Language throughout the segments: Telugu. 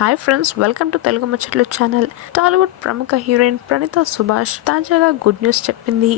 Hi friends welcome to Telugu Muchatlu channel Tollywood ప్రముఖ హీరోయిన్ ప్రణీత సుభాష్ తాజాగా గుడ్ న్యూస్ చెప్పింది.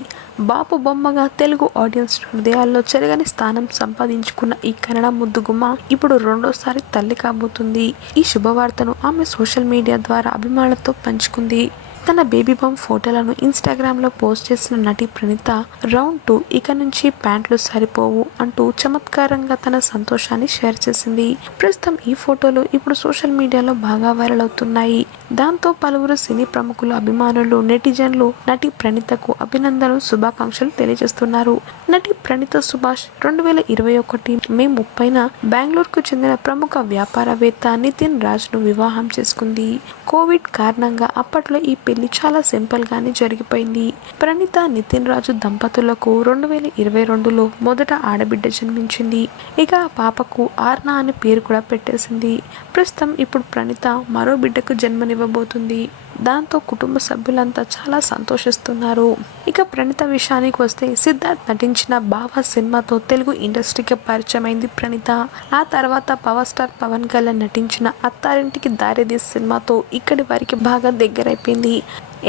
బాపు బొమ్మగా తెలుగు ఆడియన్స్ హృదయాల్లో చెరగని స్థానం సంపాదించుకున్న ఈ కన్నడ ముద్దుగుమ్మ ఇప్పుడు రెండోసారి తల్లి కాబోతుంది. ఈ శుభవార్తను ఆమె సోషల్ మీడియా ద్వారా అభిమానులతో పంచుకుంది. తన బేబీ బామ్ ఫోటోలను ఇన్స్టాగ్రామ్లో పోస్ట్ చేసిన నటి ప్రణీత రౌండ్ టూ ఇక నుంచి ప్యాంట్లు సరిపోవు అంటూ చమత్కారంగా తన సంతోషాన్ని షేర్ చేసింది. ప్రస్తుతం ఈ ఫోటోలు ఇప్పుడు సోషల్ మీడియాలో బాగా వైరల్ అవుతున్నాయి. దాంతో పలువురు సినీ ప్రముఖులు అభిమానులు నెటిజన్లు నటి ప్రణీతకు అభినందనలు శుభాకాంక్షలు తెలియజేస్తున్నారు. నటి ప్రణీత సుభాష్ రెండు వేల ఇరవై ఒకటి మే ముప్పైన బెంగళూరుకు చెందిన ప్రముఖ వ్యాపారవేత్త నితిన్ రాజ్ను వివాహం చేసుకుంది. కోవిడ్ కారణంగా అప్పట్లో ఈ పెళ్ళి చాలా సింపుల్ గానే జరిగిపోయింది. ప్రణీత నితిన్ రాజు దంపతులకు రెండు వేల ఇరవై రెండులో మొదట ఆడబిడ్డ జన్మించింది. ఇక ఆ పాపకు ఆర్నా అనే పేరు కూడా పెట్టేసింది. ప్రస్తుతం ఇప్పుడు ప్రణీత మరో బిడ్డకు జన్మనివ్వబోతుంది. దాంతో కుటుంబ సభ్యులంతా చాలా సంతోషిస్తున్నారు. ఇక ప్రణీత విషయానికి వస్తే సిద్ధార్థ్ నటించిన బావ సినిమాతో తెలుగు ఇండస్ట్రీకి పరిచయమైంది ప్రణీత. ఆ తర్వాత పవర్ స్టార్ పవన్ కళ్యాణ్ నటించిన అత్తారింటికి దారిది సినిమాతో ఇక్కడి వారికి బాగా దగ్గరైపోయింది.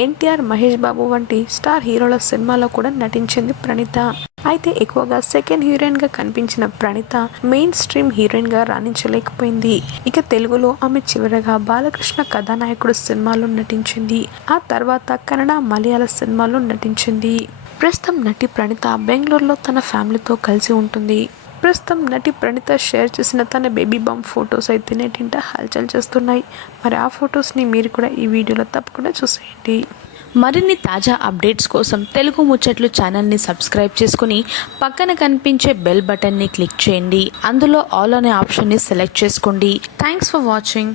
ఎన్టీఆర్ మహేష్ బాబు వంటి స్టార్ హీరోల సినిమాలో కూడా నటించింది ప్రణీత. అయితే ఎక్కువగా సెకండ్ హీరోయిన్గా కనిపించిన ప్రణీత మెయిన్ స్ట్రీమ్ హీరోయిన్గా రాణించలేకపోయింది. ఇక తెలుగులో ఆమె చివరగా బాలకృష్ణ కథానాయకుడు సినిమాలో నటించింది. ఆ తర్వాత కన్నడ మలయాళ సినిమాలో నటించింది. ప్రస్తుతం నటి ప్రణీత బెంగళూరులో తన ఫ్యామిలీతో కలిసి ఉంటుంది. ప్రస్తుతం నటి ప్రణీత షేర్ చేసిన తన బేబీ బామ్ ఫొటోస్ అయితే తింటా హల్చల్ చేస్తున్నాయి. మరి ఆ ఫొటోస్ని మీరు కూడా ఈ వీడియోలో తప్పకుండా చూసేయండి. మరిన్ని తాజా అప్డేట్స్ కోసం తెలుగు ముచ్చట్లు ఛానల్ని సబ్స్క్రైబ్ చేసుకుని పక్కన కనిపించే బెల్ బటన్ని క్లిక్ చేయండి. అందులో ఆల్ అనే ఆప్షన్ని సెలెక్ట్ చేసుకోండి. Thanks for watching